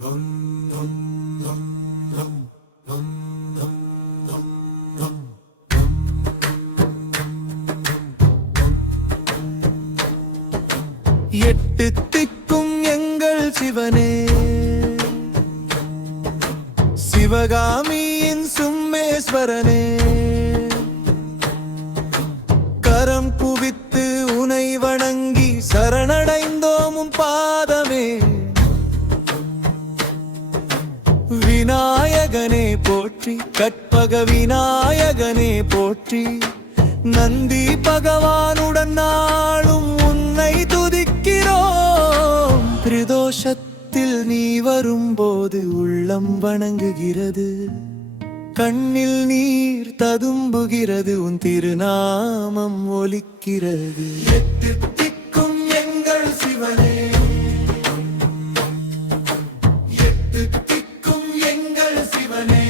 எட்டு திக்கும் எங்கள் சிவனே, சிவகாமியின் சும்மேஸ்வரனே, கரம் குவித்து உனை வணங்கி சரணடைந்தோமும் பாதமே. விநாயகனே போற்றி, கற்பக விநாயகனே போற்றி, நந்தி பகவானுடன் நாளும் உன்னை துதிக்கிறோம். பிரதோஷத்தில் நீ வரும்போது உள்ளம் வணங்குகிறது, கண்ணில் நீர் ததும்புகிறது, உன் திருநாமம் ஒலிக்கிறது. எட்டு திக்கும் எங்கள் சிவனே, எட்டு திக்கும் எங்கள் சிவனே,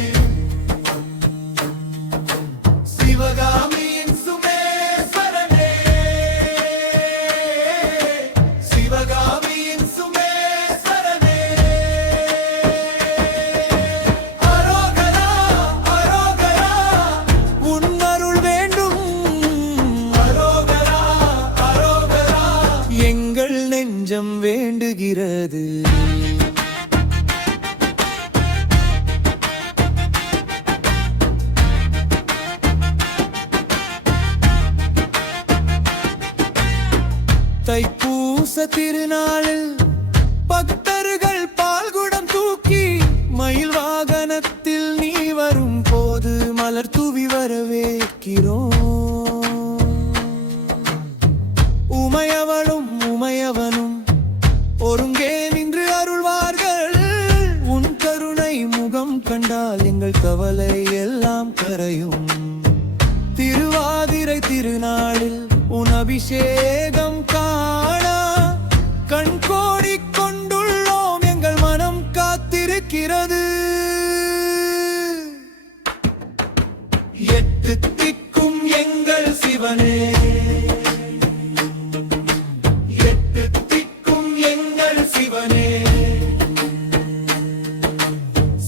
சிவகாமியின் சுமேஸ்வரனே, சிவகாமியின் சுமேஸ்வரனே. அரோகரா அரோகரா உன் அருள் வேண்டும், அரோகரா அரோகரா எங்கள் நெஞ்சம் வேண்டுகிறது. தைப்பூச திருநாளில் பக்தர்கள் பால்குடம் தூக்கி மயில் வாகனத்தில் நீ வரும் போது மலர் தூவி வரவேற்கிறோம். உமையவளும் உமையவனும் ஒருங்கே நின்று அருள்வார்கள், உன் கருணை முகம் கண்டால் எங்கள் கவலை எல்லாம் கரையும். திருவாதிரை திருநாளில் உன் அபிஷேகம் காண கண் கோடி கொண்டுள்ளோம், எங்கள் மனம் காத்திருக்கிறது. எட்டு திக்கும் எங்கள் சிவனே, எட்டு திக்கும் எங்கள் சிவனே,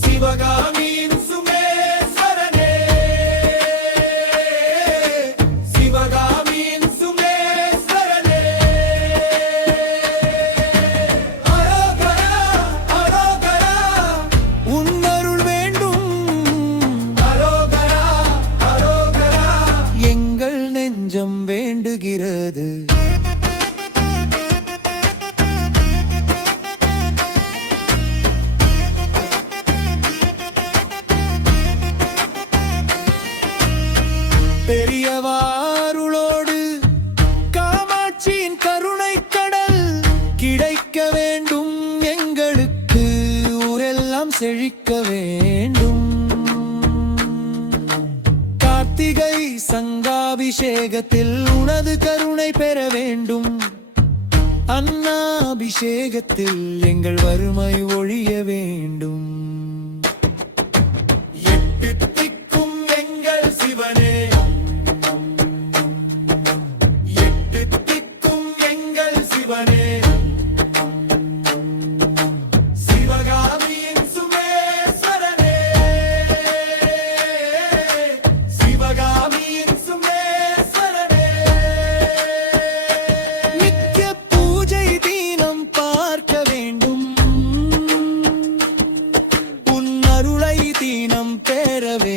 சிவகாமியின் சுமேஸ்வரனே, சிவகாமியின் சுமேஸ்வரனே. அரோகரா அரோகரா உன் அருள் வேண்டும், அரோகரா அரோகரா எங்கள் நெஞ்சம் வேண்டுகிறது. பெரியவாருளோடு காமாட்சியின் கருணை கடல் கிடைக்க வேண்டும், எங்களுக்கு ஊரெல்லாம் செழிக்க வேண்டும். கார்த்திகை சங்காபிஷேகத்தில் உனது கருணை பெற வேண்டும், அன்னாபிஷேகத்தில் எங்கள் வறுமை ஒழிய வேண்டும். எட்டு திக்கும் எங்கள் சிவனே, எட்டு திக்கும் எங்கள் சிவனே, சிவகாமியின் சுமேஸ்வரனே, சிவகாமியின் சுமேஸ்வரனே. நித்திய பூஜை தீனம் பார்க்க வேண்டும், உன் அருளை தீனம் பெற வேண்டும்.